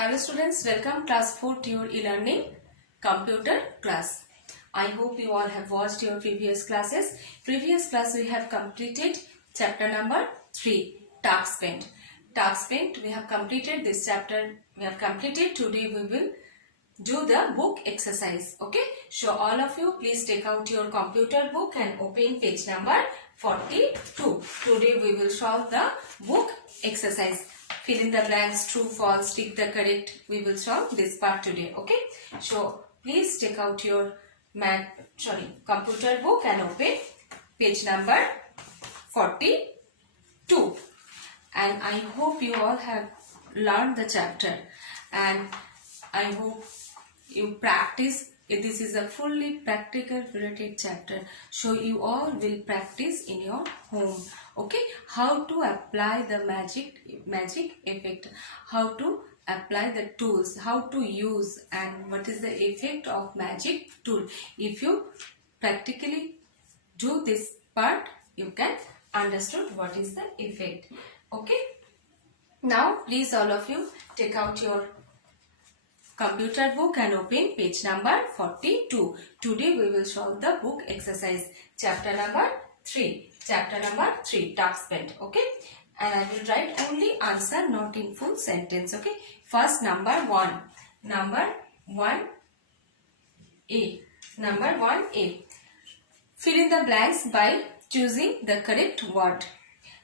Hello students, welcome class 4 to your e-learning computer class. I hope you all have watched your previous classes. Previous class we have completed chapter number 3, task paint. Task paint, we have completed this chapter. We have completed. Today we will do the book exercise. Okay, so all of you please take out your computer book and open page number 42. Today we will solve the book exercise. Fill in the blanks, true, false, tick the correct. We will solve this part today. Okay, so please take out your computer book and open page number 42. And I hope you all have learned the chapter, and I hope you practice. This is a fully practical related chapter, so you all will practice in your home. Okay, how to apply the magic effect, how to apply the tools, how to use, and what is the effect of magic tool. If you practically do this part, you can understand what is the effect. Okay, now please all of you take out your computer book and open page number 42. Today we will solve the book exercise, chapter number 3. Chapter number 3, task paint. Okay, and I will write only answer, not in full sentence. Okay, first number 1. Number 1A. Number 1A. Fill in the blanks by choosing the correct word.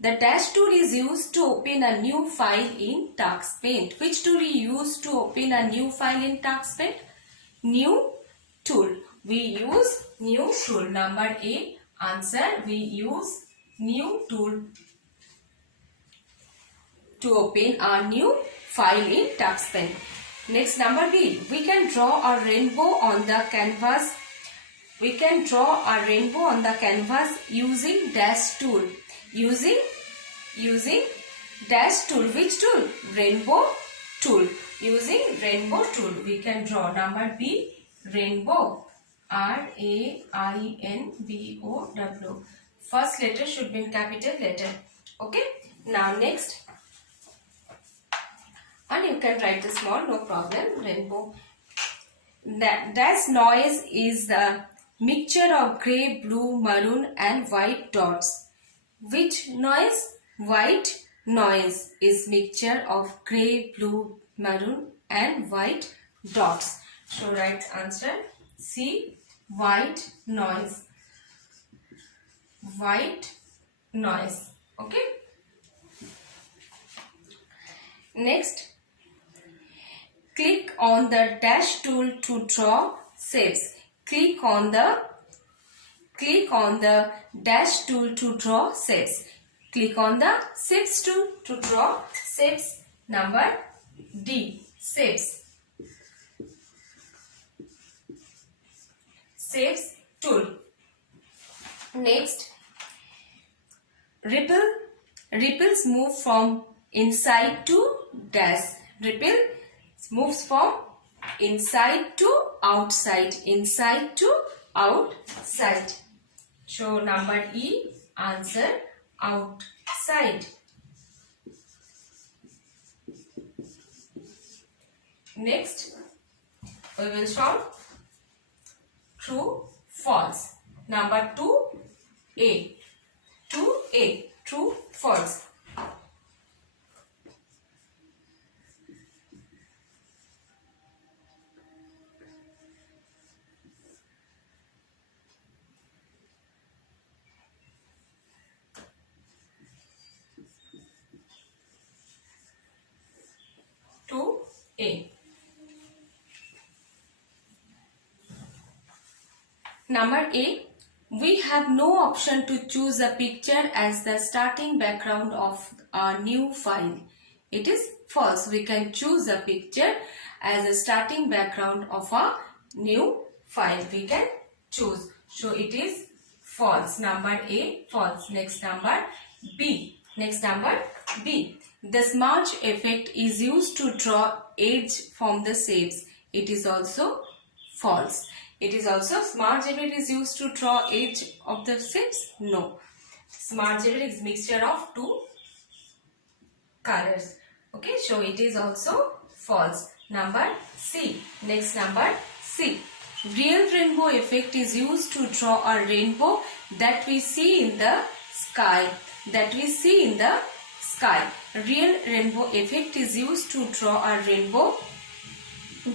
The dash tool is used to open a new file in task paint. Which tool we use to open a new file in task paint? New tool. We use new tool. Number A, answer, we use new tool to open a new file in task paint. Next, number B, we can draw a rainbow on the canvas. We can draw a rainbow on the canvas using dash tool. Using dash tool. Which tool? Rainbow tool. Using rainbow tool we can draw. Number B, rainbow. R-A-I-N-B-O-W. First letter should be in capital letter. Okay. Now next. And you can write the small, no problem. Rainbow. Dash noise is the mixture of grey, blue, maroon and white dots. Which noise? White noise is mixture of grey, blue, maroon and white dots. So right answer C, white noise. White noise. Okay. Next, click on the dash tool to draw shapes. Click on the dash tool to draw shapes. Click on the shapes tool to draw shapes. Number D, shapes. Shapes tool. Next, ripples move from inside to dash. Ripple moves from inside to outside. Inside to outside. So number E, answer, outside. Next, we will solve true, false. Number 2A. 2A, true, false. A. Number A, we have no option to choose a picture as the starting background of a new file. It is false. We can choose a picture as a starting background of a new file. We can choose. So it is false. Number A, false. Next number B. Next number B. The smudge effect is used to draw edge from the shapes. It is also false. It is also smudge effect is used to draw edge of the shapes. No. Smudge effect is mixture of two colors. Okay, so it is also false. Number C. Next number C. Real rainbow effect is used to draw a rainbow that we see in the sky. That we see in the sky. Real rainbow effect is used to draw a rainbow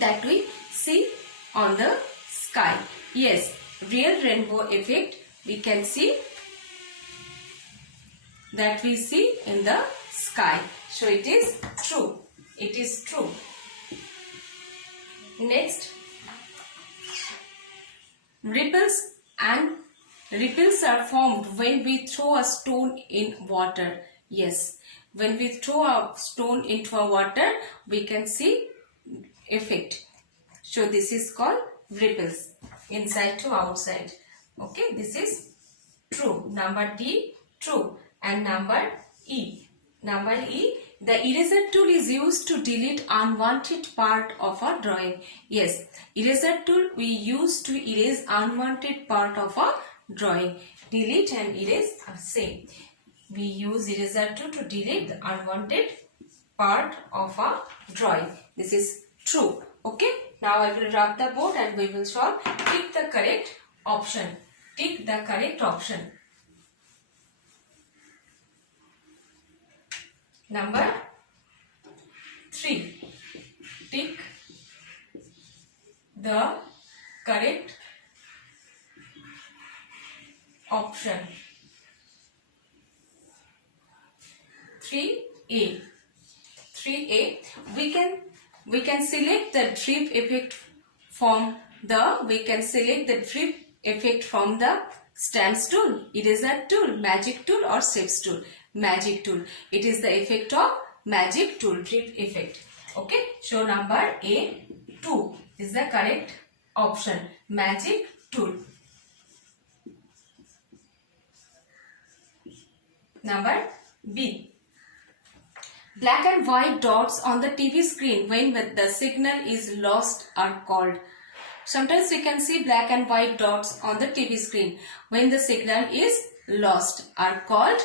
that we see on the sky. Yes, real rainbow effect we can see that we see in the sky. So it is true. It is true. Next, ripples are formed when we throw a stone in water. Yes, when we throw a stone into a water, we can see effect. So this is called ripples, inside to outside. Okay, this is true. Number D, true. And number E. Number E, the eraser tool is used to delete unwanted part of a drawing. Yes, eraser tool we use to erase unwanted part of a drawing. Delete and erase are same. We use eraser tool to delete the unwanted part of a drawing. This is true. Okay, now I will rub the board and we will solve. Tick the correct option. Tick the correct option. Number 3. Tick the correct option. 3A. 3A. We can select the drip effect from the stamps tool, eraser tool, magic tool or shapes tool. Magic tool. It is the effect of magic tool, drip effect. Okay. So number A, 2 is the correct option. Magic tool. Number B. Black and white dots on the TV screen when the signal is lost are called. Sometimes we can see black and white dots on the TV screen when the signal is lost are called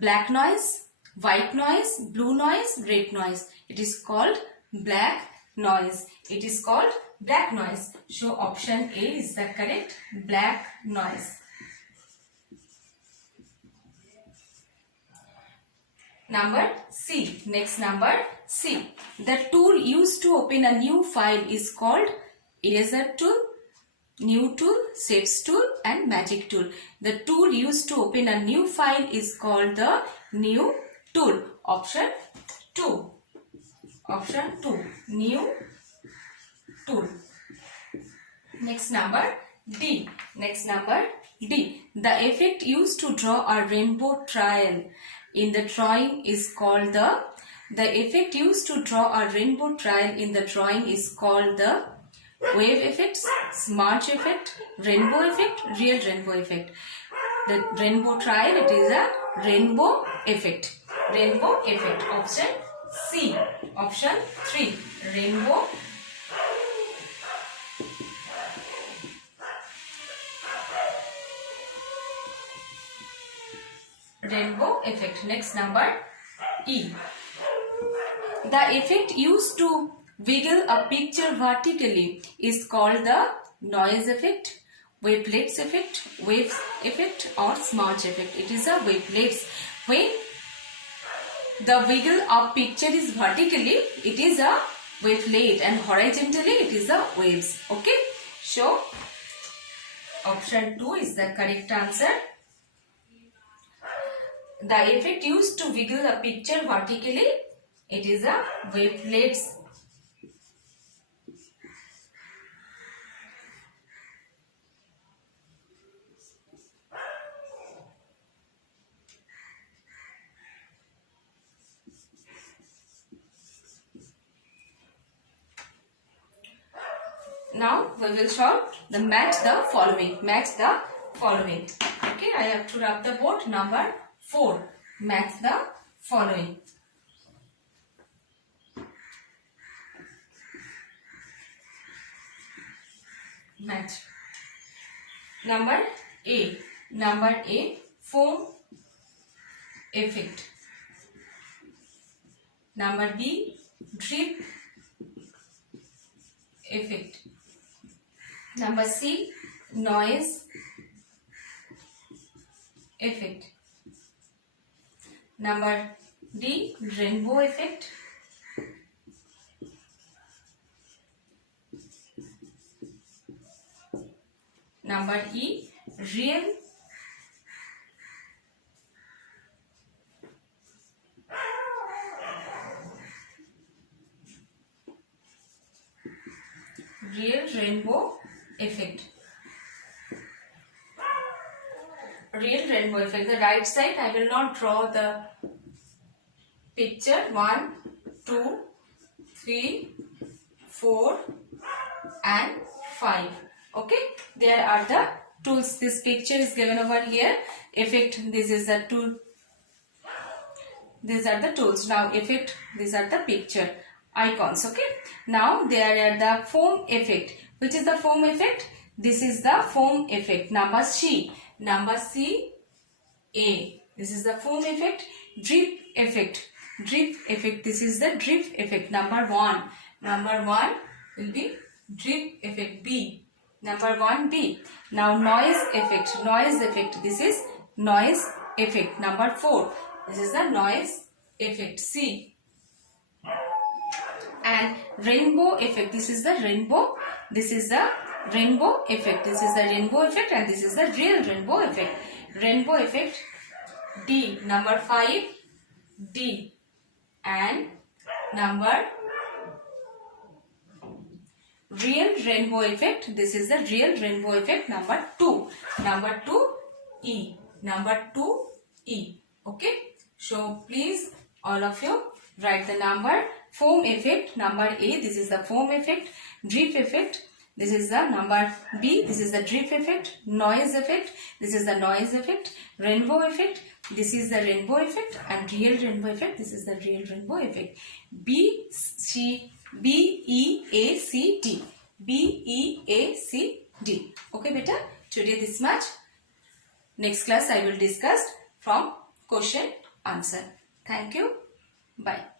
black noise, white noise, blue noise, red noise. It is called black noise. It is called black noise. So option A is the correct, black noise. Number C. Next number C. The tool used to open a new file is called eraser tool, new tool, shapes tool and magic tool. The tool used to open a new file is called the new tool. Option 2. Option 2. New tool. Next number D. Next number D. The effect used to draw a rainbow trail in the drawing is called the effect used to draw a rainbow trail in the drawing is called the wave effect, smudge effect, rainbow effect, real rainbow effect. The rainbow trail, it is a rainbow effect. Rainbow effect. Option C. Option 3. Rainbow effect. Next number E. The effect used to wiggle a picture vertically is called the noise effect, wavelets effect, waves effect or smudge effect. It is a wavelets. When the wiggle of picture is vertically, it is a wavelet and horizontally it is a waves. Okay. So option 2 is the correct answer. The effect used to wiggle a picture vertically, it is a wavelets. Now we will solve the match the following. Match the following. Okay, I have to rub the board. Number 4. Match the following. Match. Number A. Number A. Foam effect. Number B. drip effect. Number C, noise effect. Number D, rainbow effect. Number E, real rainbow effect. Real rainbow effect. The right side, I will not draw the picture. 1, 2, 3, 4 and 5. Okay, there are the tools. This picture is given over here. Effect, this is the tool. These are the tools. Now effect, these are the picture icons. Okay, now there are the foam effect. Which is the foam effect? This is the foam effect. Number C, A. This is the foam effect. Drip effect, this is the drip effect. Number 1 will be drip effect. B, number 1, B. Now noise effect, this is noise effect. Number 4, this is the noise effect. C. And rainbow effect, this is the rainbow effect. This is the rainbow effect and this is the real rainbow effect. Rainbow effect, D. Number 5, D. And number real rainbow effect, this is the real rainbow effect. Number 2, E. Okay, so please all of you write the number. Foam effect, number A, this is the foam effect. Drip effect, this is the number B, this is the drip effect. Noise effect, this is the noise effect. Rainbow effect, this is the rainbow effect. And real rainbow effect, this is the real rainbow effect. B, E, A, C, D. Okay beta, today this much. Next class I will discuss from question answer. Thank you. Bye.